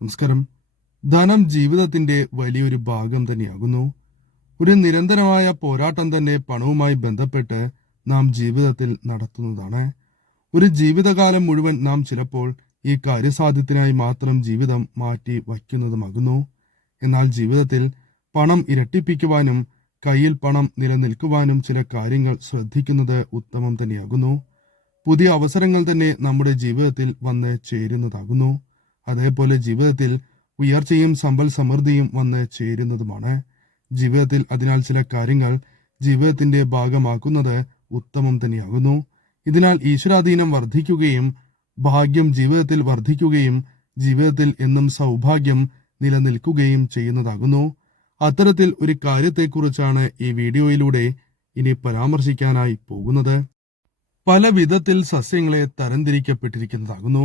നമസ്കാരം. ധനം ജീവിതത്തിന്റെ വലിയൊരു ഭാഗം തന്നെയാകുന്നു. ഒരു നിരന്തരമായ പോരാട്ടം തന്നെ പണവുമായി ബന്ധപ്പെട്ട് നാം ജീവിതത്തിൽ നടത്തുന്നതാണ്. ഒരു ജീവിതകാലം മുഴുവൻ നാം ചിലപ്പോൾ ഈ കാര്യസാധ്യത്തിനായി മാത്രം ജീവിതം മാറ്റി വയ്ക്കുന്നതുമാകുന്നു. എന്നാൽ ജീവിതത്തിൽ പണം ഇരട്ടിപ്പിക്കുവാനും കയ്യിൽ പണം നിലനിൽക്കുവാനും ചില കാര്യങ്ങൾ ശ്രദ്ധിക്കുന്നത് ഉത്തമം തന്നെയാകുന്നു. പുതിയ അവസരങ്ങൾ തന്നെ നമ്മുടെ ജീവിതത്തിൽ വന്ന് ചേരുന്നതാകുന്നു. അതേപോലെ ജീവിതത്തിൽ ഉയർച്ചയും സമ്പൽ സമൃദ്ധിയും വന്ന് ചേരുന്നതുമാണ്. ജീവിതത്തിൽ അതിനാൽ ചില കാര്യങ്ങൾ ജീവിതത്തിന്റെ ഭാഗമാക്കുന്നത് ഉത്തമം തന്നെയാകുന്നു. ഇതിനാൽ ഈശ്വരാധീനം വർദ്ധിക്കുകയും ഭാഗ്യം ജീവിതത്തിൽ വർദ്ധിക്കുകയും ജീവിതത്തിൽ എന്നും സൗഭാഗ്യം നിലനിൽക്കുകയും ചെയ്യുന്നതാകുന്നു. അത്തരത്തിൽ ഒരു കാര്യത്തെക്കുറിച്ചാണ് ഈ വീഡിയോയിലൂടെ ഇനി പരാമർശിക്കാനായി പോകുന്നത്. പല വിധത്തിൽ സസ്യങ്ങളെ തരംതിരിക്കപ്പെട്ടിരിക്കുന്നതാകുന്നു.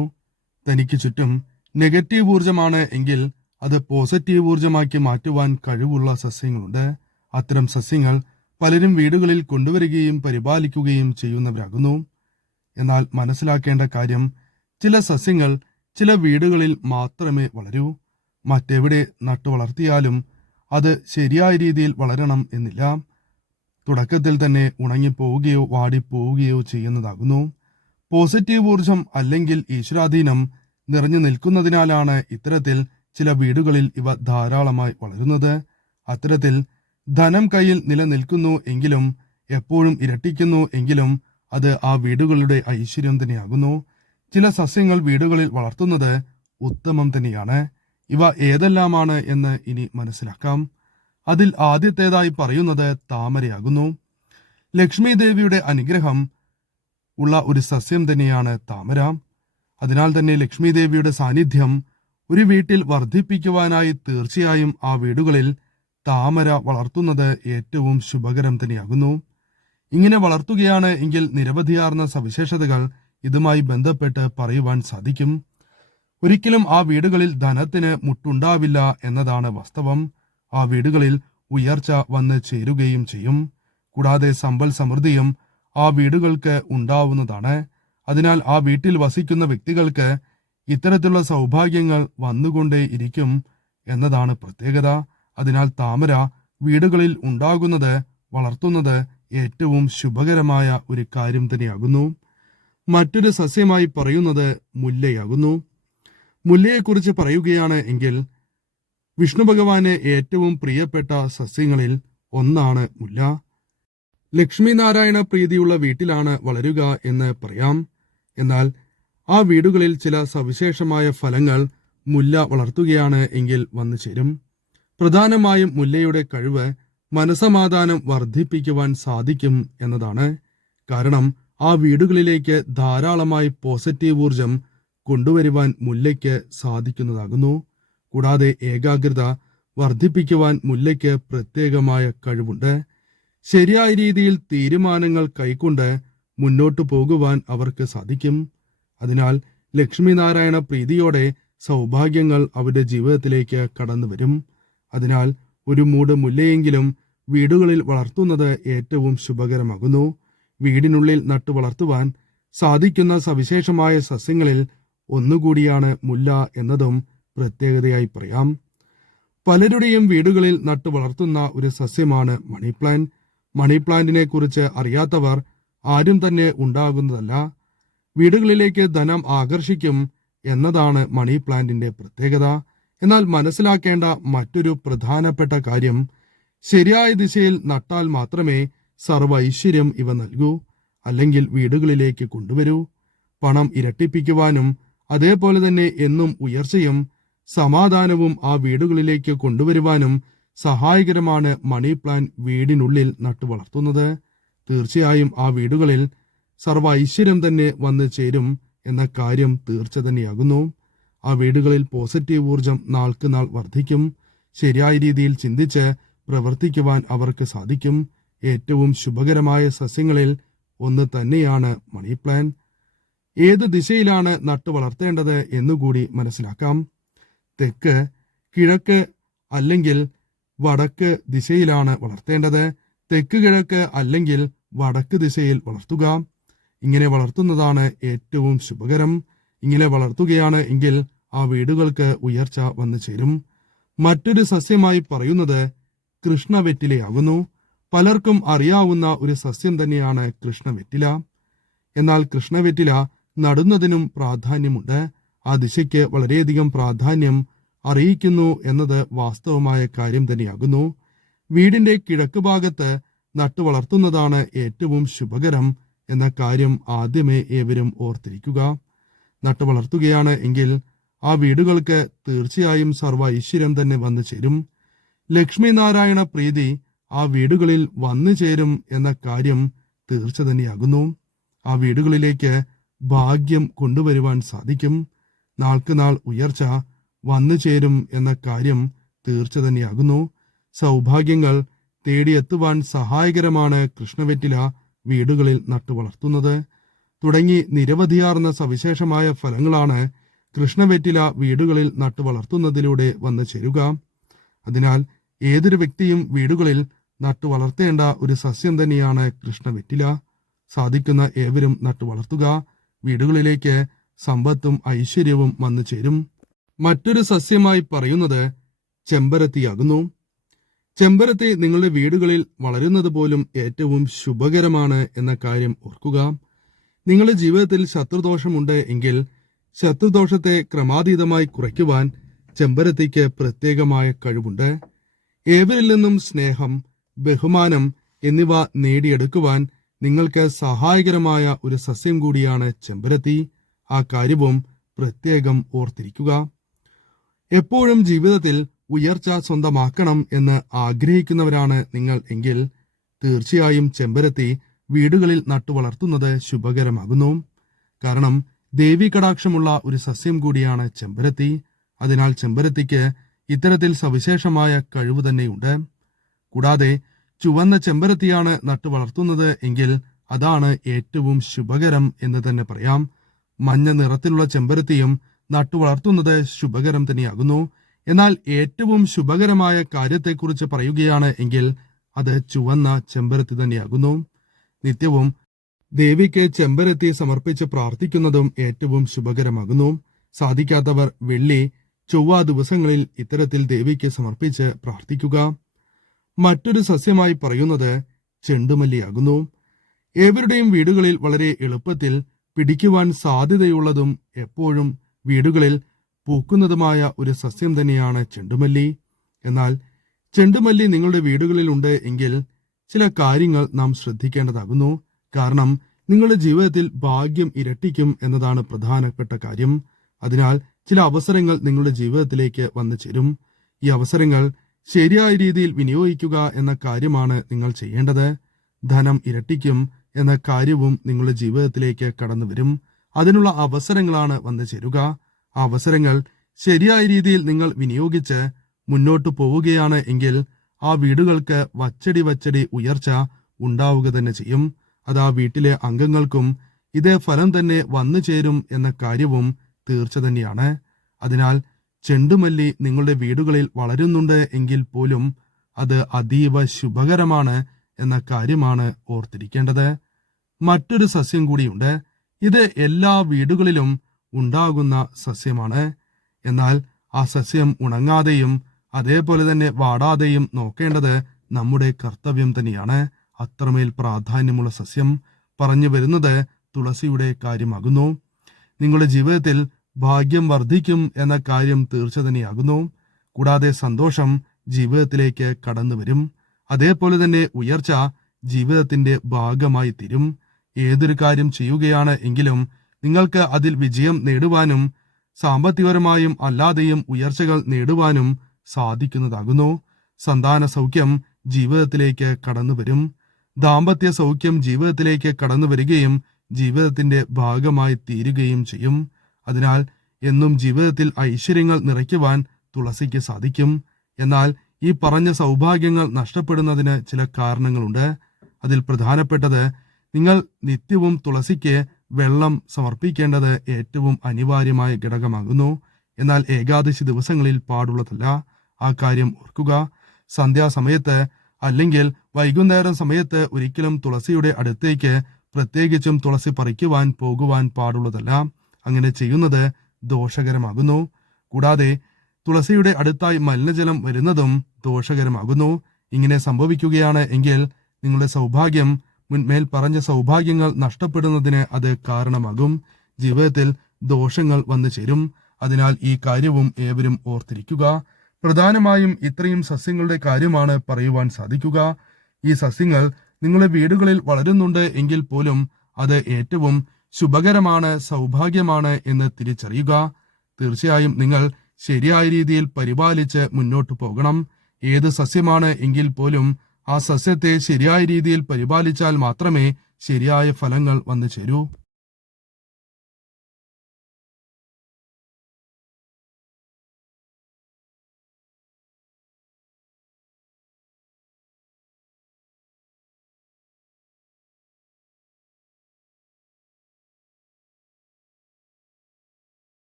തനിക്ക് ചുറ്റും നെഗറ്റീവ് ഊർജമാണ് എങ്കിൽ അത് പോസിറ്റീവ് ഊർജമാക്കി മാറ്റുവാൻ കഴിവുള്ള സസ്യങ്ങളുണ്ട്. അത്തരം സസ്യങ്ങൾ പലരും വീടുകളിൽ കൊണ്ടുവരികയും പരിപാലിക്കുകയും ചെയ്യുന്നവരാകുന്നു. എന്നാൽ മനസ്സിലാക്കേണ്ട കാര്യം ചില സസ്യങ്ങൾ ചില വീടുകളിൽ മാത്രമേ വളരൂ. മറ്റെവിടെ നട്ടു വളർത്തിയാലും അത് ശരിയായ രീതിയിൽ വളരണം എന്നില്ല. തുടക്കത്തിൽ തന്നെ ഉണങ്ങിപ്പോവുകയോ വാടിപ്പോവുകയോ ചെയ്യുന്നതാകുന്നു. പോസിറ്റീവ് ഊർജം അല്ലെങ്കിൽ ഈശ്വരാധീനം നിറഞ്ഞു നിൽക്കുന്നതിനാലാണ് ഇത്തരത്തിൽ ചില വീടുകളിൽ ഇവ ധാരാളമായി വളരുന്നത്. അത്തരത്തിൽ ധനം കയ്യിൽ നിലനിൽക്കുന്നു എങ്കിലും എപ്പോഴും ഇരട്ടിക്കുന്നു എങ്കിലും അത് ആ വീടുകളുടെ ഐശ്വര്യം തന്നെയാകുന്നു. ചില സസ്യങ്ങൾ വീടുകളിൽ വളർത്തുന്നത് ഉത്തമം തന്നെയാണ്. ഇവ ഏതെല്ലാമാണ് എന്ന് ഇനി മനസ്സിലാക്കാം. അതിൽ ആദ്യത്തേതായി പറയുന്നത് താമരയാകുന്നു. ലക്ഷ്മി ദേവിയുടെ അനുഗ്രഹം ഉള്ള ഒരു സസ്യം തന്നെയാണ് താമര. അതിനാൽ തന്നെ ലക്ഷ്മി ദേവിയുടെ സാന്നിധ്യം ഒരു വീട്ടിൽ വർദ്ധിപ്പിക്കുവാനായി തീർച്ചയായും ആ വീടുകളിൽ താമര വളർത്തുന്നത് ഏറ്റവും ശുഭകരം തന്നെയാകുന്നു. ഇങ്ങനെ വളർത്തുകയാണ് എങ്കിൽ നിരവധിയാർന്ന സവിശേഷതകൾ ഇതുമായി ബന്ധപ്പെട്ട് പറയുവാൻ സാധിക്കും. ഒരിക്കലും ആ വീടുകളിൽ ധനത്തിന് മുട്ടുണ്ടാവില്ല എന്നതാണ് വാസ്തവം. ആ വീടുകളിൽ ഉയർച്ച വന്ന് ചേരുകയും ചെയ്യും. കൂടാതെ സമ്പൽ സമൃദ്ധിയും ആ വീടുകൾക്ക് ഉണ്ടാവുന്നതാണ്. അതിനാൽ ആ വീട്ടിൽ വസിക്കുന്ന വ്യക്തികൾക്ക് ഇത്തരത്തിലുള്ള സൗഭാഗ്യങ്ങൾ വന്നുകൊണ്ടേ ഇരിക്കും എന്നതാണ് പ്രത്യേകത. അതിനാൽ താമര വീടുകളിൽ ഉണ്ടാകുന്നത് വളർത്തുന്നത് ഏറ്റവും ശുഭകരമായ ഒരു കാര്യം തന്നെയാകുന്നു. മറ്റൊരു സസ്യമായി പറയുന്നത് മുല്ലയാകുന്നു. മുല്ലയെക്കുറിച്ച് പറയുകയാണ് എങ്കിൽ വിഷ്ണു ഭഗവാന് ഏറ്റവും പ്രിയപ്പെട്ട സസ്യങ്ങളിൽ ഒന്നാണ് മുല്ല. ലക്ഷ്മി നാരായണ പ്രീതിയുള്ള വീട്ടിലാണ് വളരുക എന്ന് പറയാം. എന്നാൽ ആ വീടുകളിൽ ചില സവിശേഷമായ ഫലങ്ങൾ മുല്ല വളർത്തുകയാണ് എങ്കിൽ വന്നു ചേരും. പ്രധാനമായും മുല്ലയുടെ കഴിവ് മനസമാധാനം വർദ്ധിപ്പിക്കുവാൻ സാധിക്കും എന്നതാണ്. കാരണം ആ വീടുകളിലേക്ക് ധാരാളമായി പോസിറ്റീവ് ഊർജം കൊണ്ടുവരുവാൻ മുല്ലയ്ക്ക് സാധിക്കുന്നതാകുന്നു. കൂടാതെ ഏകാഗ്രത വർദ്ധിപ്പിക്കുവാൻ മുല്ലയ്ക്ക് പ്രത്യേകമായ കഴിവുണ്ട്. ശരിയായ രീതിയിൽ തീരുമാനങ്ങൾ കൈക്കൊണ്ട് മുന്നോട്ടു പോകുവാൻ അവർക്ക് സാധിക്കും. അതിനാൽ ലക്ഷ്മി നാരായണ പ്രീതിയോടെ സൗഭാഗ്യങ്ങൾ അവരുടെ ജീവിതത്തിലേക്ക് കടന്നു വരും. അതിനാൽ ഒരു മൂട് മുല്ലയെങ്കിലും വീടുകളിൽ വളർത്തുന്നത് ഏറ്റവും ശുഭകരമാകുന്നു. വീടിനുള്ളിൽ നട്ടു വളർത്തുവാൻ സാധിക്കുന്ന സവിശേഷമായ സസ്യങ്ങളിൽ ഒന്നുകൂടിയാണ് മുല്ല എന്നതും പ്രത്യേകതയായി പറയാം. പലരുടെയും വീടുകളിൽ നട്ടു വളർത്തുന്ന ഒരു സസ്യമാണ് മണി പ്ലാന്റ് മണി പ്ലാന്റിനെ കുറിച്ച് അറിയാത്തവർ ആരും തന്നെ ഉണ്ടാകുന്നതല്ല. വീടുകളിലേക്ക് ധനം ആകർഷിക്കും എന്നതാണ് മണി പ്ലാന്റിന്റെ പ്രത്യേകത. എന്നാൽ മനസ്സിലാക്കേണ്ട മറ്റൊരു പ്രധാനപ്പെട്ട കാര്യം ശരിയായ ദിശയിൽ നട്ടാൽ മാത്രമേ സർവ ഐശ്വര്യം ഇവ നൽകൂ. അല്ലെങ്കിൽ വീടുകളിലേക്ക് കൊണ്ടുവരൂ. പണം ഇരട്ടിപ്പിക്കുവാനും അതേപോലെ തന്നെ എന്നും ഉയർച്ചയും സമാധാനവും ആ വീടുകളിലേക്ക് കൊണ്ടുവരുവാനും സഹായകരമാണ് മണി പ്ലാൻ വീടിനുള്ളിൽ നട്ടു വളർത്തുന്നത് തീർച്ചയായും ആ വീടുകളിൽ സർവ ഐശ്വര്യം തന്നെ വന്നു ചേരും എന്ന കാര്യം തീർച്ച തന്നെയാകുന്നു. ആ വീടുകളിൽ പോസിറ്റീവ് ഊർജം നാൾക്ക് നാൾ വർദ്ധിക്കും. ശരിയായ രീതിയിൽ ചിന്തിച്ച് പ്രവർത്തിക്കുവാൻ അവർക്ക് സാധിക്കും. ഏറ്റവും ശുഭകരമായ സസ്യങ്ങളിൽ ഒന്ന് തന്നെയാണ് മണി പ്ലാൻ ഏത് ദിശയിലാണ് നട്ടു വളർത്തേണ്ടത് എന്നുകൂടി മനസ്സിലാക്കാം. തെക്ക് കിഴക്ക് അല്ലെങ്കിൽ വടക്ക് ദിശയിലാണ് വളർത്തേണ്ടത്. തെക്ക് കിഴക്ക് അല്ലെങ്കിൽ വടക്ക് ദിശയിൽ വളർത്തുക. ഇങ്ങനെ വളർത്തുന്നതാണ് ഏറ്റവും ശുഭകരം. ഇങ്ങനെ വളർത്തുകയാണ് എങ്കിൽ ആ വീടുകൾക്ക് ഉയർച്ച വന്നു ചേരും. മറ്റൊരു സസ്യമായി പറയുന്നത് കൃഷ്ണവെറ്റിലയാകുന്നു. പലർക്കും അറിയാവുന്ന ഒരു സസ്യം തന്നെയാണ് കൃഷ്ണവെറ്റില. എന്നാൽ കൃഷ്ണവെറ്റില നടുന്നതിനും പ്രാധാന്യമുണ്ട്. ആ ദിശയ്ക്ക് വളരെയധികം പ്രാധാന്യം അറിയിക്കുന്നു എന്നത് വാസ്തവമായ കാര്യം തന്നെയാകുന്നു. വീടിന്റെ കിഴക്ക് ഭാഗത്ത് നട്ടുവളർത്തുന്നതാണ് ഏറ്റവും ശുഭകരം എന്ന കാര്യം ആദ്യമേ ഏവരും ഓർത്തിരിക്കുക. നട്ടുവളർത്തുകയാണ് എങ്കിൽ ആ വീടുകൾക്ക് തീർച്ചയായും സർവ ഐശ്വര്യം തന്നെ വന്നു ചേരും. ലക്ഷ്മി നാരായണ പ്രീതി ആ വീടുകളിൽ വന്നു ചേരും എന്ന കാര്യം തീർച്ച തന്നെയാകുന്നു. ആ വീടുകളിലേക്ക് ഭാഗ്യം കൊണ്ടുവരുവാൻ സാധിക്കും. നാൾക്ക് നാൾ ഉയർച്ച വന്നു ചേരും എന്ന കാര്യം തീർച്ച തന്നെയാകുന്നു. സൗഭാഗ്യങ്ങൾ തേടിയെത്തുവാൻ സഹായകരമാണ് കൃഷ്ണവെറ്റില വീടുകളിൽ നട്ടുവളർത്തുന്നത്. തുടങ്ങി നിരവധിയാർന്ന സവിശേഷമായ ഫലങ്ങളാണ് കൃഷ്ണവെറ്റില വീടുകളിൽ നട്ടുവളർത്തുന്നതിലൂടെ വന്നു ചേരുക. അതിനാൽ ഏതൊരു വ്യക്തിയും വീടുകളിൽ നട്ടു വളർത്തേണ്ട ഒരു സസ്യം തന്നെയാണ് കൃഷ്ണവെറ്റില. സാധിക്കുന്ന ഏവരും നട്ടു വളർത്തുക വീടുകളിലേക്ക് സമ്പത്തും ഐശ്വര്യവും വന്നു ചേരും. മറ്റൊരു സസ്യമായി പറയുന്നത് ചെമ്പരത്തിയാകുന്നു. ചെമ്പരത്തി നിങ്ങളുടെ വീടുകളിൽ വളരുന്നത് പോലും ഏറ്റവും ശുഭകരമാണ് എന്ന കാര്യം ഓർക്കുക. നിങ്ങളുടെ ജീവിതത്തിൽ ശത്രുദോഷമുണ്ട് എങ്കിൽ ശത്രുദോഷത്തെ ക്രമാതീതമായി കുറയ്ക്കുവാൻ ചെമ്പരത്തിക്ക് പ്രത്യേകമായ കഴിവുണ്ട്. ഏവരിൽ നിന്നും സ്നേഹം ബഹുമാനം എന്നിവ നേടിയെടുക്കുവാൻ നിങ്ങൾക്ക് സഹായകരമായ ഒരു സസ്യം കൂടിയാണ് ചെമ്പരത്തി. ആ കാര്യവും പ്രത്യേകം ഓർത്തിരിക്കുക. എപ്പോഴും ജീവിതത്തിൽ ഉയർച്ച സ്വന്തമാക്കണം എന്ന് ആഗ്രഹിക്കുന്നവരാണ് നിങ്ങൾ എങ്കിൽ തീർച്ചയായും ചെമ്പരത്തി വീടുകളിൽ നട്ടുവളർത്തുന്നത് ശുഭകരമാകുന്നു. കാരണം ദേവി കടാക്ഷമുള്ള ഒരു സസ്യം കൂടിയാണ് ചെമ്പരത്തി. അതിനാൽ ചെമ്പരത്തിക്ക് ഇത്തരത്തിൽ സവിശേഷമായ കഴിവ് തന്നെയുണ്ട്. കൂടാതെ ചുവന്ന ചെമ്പരത്തിയാണ് നട്ടുവളർത്തുന്നത് എങ്കിൽ അതാണ് ഏറ്റവും ശുഭകരം എന്ന് തന്നെ പറയാം. മഞ്ഞ നിറത്തിലുള്ള ചെമ്പരത്തിയും നട്ടുവളർത്തുന്നത് ശുഭകരം തന്നെയാകുന്നു. എന്നാൽ ഏറ്റവും ശുഭകരമായ കാര്യത്തെക്കുറിച്ച് പറയുകയാണ് എങ്കിൽ അത് ചുവന്ന ചെമ്പരത്തി തന്നെയാകുന്നു. നിത്യവും ദേവിക്ക് ചെമ്പരത്തി സമർപ്പിച്ച് പ്രാർത്ഥിക്കുന്നതും ഏറ്റവും ശുഭകരമാകുന്നു. സാധിക്കാത്തവർ വെള്ളി ചൊവ്വ ദിവസങ്ങളിൽ ഇത്തരത്തിൽ ദേവിക്ക് സമർപ്പിച്ച് പ്രാർത്ഥിക്കുക. മറ്റൊരു സസ്യമായി പറയുന്നത് ചെണ്ടുമല്ലിയാകുന്നു. ഏവരുടെയും വീടുകളിൽ വളരെ എളുപ്പത്തിൽ പിടിക്കുവാൻ സാധ്യതയുള്ളതും എപ്പോഴും വീടുകളിൽ പൂക്കുന്നതുമായ ഒരു സസ്യം തന്നെയാണ് ചെണ്ടുമല്ലി. എന്നാൽ ചെണ്ടുമല്ലി നിങ്ങളുടെ വീടുകളിൽ ഉണ്ട് എങ്കിൽ ചില കാര്യങ്ങൾ നാം ശ്രദ്ധിക്കേണ്ടതാകുന്നു. കാരണം നിങ്ങളുടെ ജീവിതത്തിൽ ഭാഗ്യം ഇരട്ടിക്കും എന്നതാണ് പ്രധാനപ്പെട്ട കാര്യം. അതിനാൽ ചില അവസരങ്ങൾ നിങ്ങളുടെ ജീവിതത്തിലേക്ക് വന്നു ചേരും. ഈ അവസരങ്ങൾ ശരിയായ രീതിയിൽ വിനിയോഗിക്കുക എന്ന കാര്യമാണ് നിങ്ങൾ ചെയ്യേണ്ടത്. ധനം ഇരട്ടിക്കും എന്ന കാര്യവും നിങ്ങളുടെ ജീവിതത്തിലേക്ക് കടന്നു വരും അതിനുള്ള അവസരങ്ങളാണ് വന്നു ചേരുക. അവസരങ്ങൾ ശരിയായ രീതിയിൽ നിങ്ങൾ വിനിയോഗിച്ച് മുന്നോട്ട് പോവുകയാണ് എങ്കിൽ ആ വീടുകൾക്ക് വച്ചടി വച്ചടി ഉയർച്ച ഉണ്ടാവുക തന്നെ ചെയ്യും. അത് ആ വീട്ടിലെ അംഗങ്ങൾക്കും ഇതേ ഫലം തന്നെ വന്നു ചേരും എന്ന കാര്യവും തീർച്ച തന്നെയാണ്. അതിനാൽ ചെണ്ടുമല്ലി നിങ്ങളുടെ വീടുകളിൽ വളരുന്നുണ്ട് എങ്കിൽ പോലും അത് അതീവ ശുഭകരമാണ് എന്ന കാര്യമാണ് ഓർത്തിരിക്കേണ്ടത്. മറ്റൊരു സസ്യം കൂടിയുണ്ട്. ഇത് എല്ലാ വീടുകളിലും ഉണ്ടാകുന്ന സസ്യമാണ്. എന്നാൽ ആ സസ്യം ഉണങ്ങാതെയും അതേപോലെ തന്നെ വാടാതെയും നോക്കേണ്ടത് നമ്മുടെ കർത്തവ്യം തന്നെയാണ്. അത്രമേൽ പ്രാധാന്യമുള്ള സസ്യം പറഞ്ഞു വരുന്നത് തുളസിയുടെ കാര്യമാകുന്നു. നിങ്ങളുടെ ജീവിതത്തിൽ ഭാഗ്യം വർദ്ധിക്കും എന്ന കാര്യം തീർച്ച തന്നെയാകുന്നു. കൂടാതെ സന്തോഷം ജീവിതത്തിലേക്ക് കടന്നു വരും. അതേപോലെ തന്നെ ഉയർച്ച ജീവിതത്തിന്റെ ഭാഗമായി തീരും. ഏതൊരു കാര്യം ചെയ്യുകയാണ് എങ്കിലും നിങ്ങൾക്ക് അതിൽ വിജയം നേടുവാനും സാമ്പത്തികപരമായും അല്ലാതെയും ഉയർച്ചകൾ നേടുവാനും സാധിക്കുന്നതാകുന്നു. സന്താന സൗഖ്യം ജീവിതത്തിലേക്ക് കടന്നു വരും ദാമ്പത്യ സൗഖ്യം ജീവിതത്തിലേക്ക് കടന്നു വരികയും ജീവിതത്തിന്റെ ഭാഗമായി തീരുകയും ചെയ്യും. അതിനാൽ എന്നും ജീവിതത്തിൽ ഐശ്വര്യങ്ങൾ നിറയ്ക്കുവാൻ തുളസിക്ക് സാധിക്കും. എന്നാൽ ഈ പറഞ്ഞ സൗഭാഗ്യങ്ങൾ നഷ്ടപ്പെടുന്നതിന് ചില കാരണങ്ങളുണ്ട്. അതിൽ പ്രധാനപ്പെട്ടത് നിങ്ങൾ നിത്യവും തുളസിക്ക് വെള്ളം സമർപ്പിക്കേണ്ടത് ഏറ്റവും അനിവാര്യമായ ഘടകമാകുന്നു. എന്നാൽ ഏകാദശി ദിവസങ്ങളിൽ പാടുള്ളതല്ല. ആ കാര്യം ഓർക്കുക. സന്ധ്യാസമയത്ത് അല്ലെങ്കിൽ വൈകുന്നേരം സമയത്ത് ഒരിക്കലും തുളസിയുടെ അടുത്തേക്ക് പ്രത്യേകിച്ചും തുളസി പറിക്കുവാൻ പോകുവാൻ പാടുള്ളതല്ല. അങ്ങനെ ചെയ്യുന്നത് ദോഷകരമാകുന്നു. കൂടാതെ തുളസിയുടെ അടുത്തായി മലിനജലം വരുന്നതും ദോഷകരമാകുന്നു. ഇങ്ങനെ സംഭവിക്കുകയാണ് എങ്കിൽ നിങ്ങളുടെ സൗഭാഗ്യം മുൻമേൽ പറഞ്ഞ സൗഭാഗ്യങ്ങൾ നഷ്ടപ്പെടുന്നതിന് അത് കാരണമാകും. ജീവിതത്തിൽ ദോഷങ്ങൾ വന്നു ചേരും. അതിനാൽ ഈ കാര്യവും ഏവരും ഓർത്തിരിക്കുക. പ്രധാനമായും ഇത്രയും സസ്യങ്ങളുടെ കാര്യമാണ് പറയുവാൻ സാധിക്കുക. ഈ സസ്യങ്ങൾ നിങ്ങളുടെ വീടുകളിൽ വളരുന്നുണ്ട് എങ്കിൽ പോലും അത് ഏറ്റവും ശുഭകരമാണ് സൗഭാഗ്യമാണ് എന്ന് തിരിച്ചറിയുക. തീർച്ചയായും നിങ്ങൾ ശരിയായ രീതിയിൽ പരിപാലിച്ച് മുന്നോട്ടു പോകണം. ഏത് സസ്യമാണ് എങ്കിൽ പോലും ആ സസ്യത്തെ ശരിയായ രീതിയിൽ പരിപാലിച്ചാൽ മാത്രമേ ശരിയായ ഫലങ്ങൾ വന്നു ചേരൂ.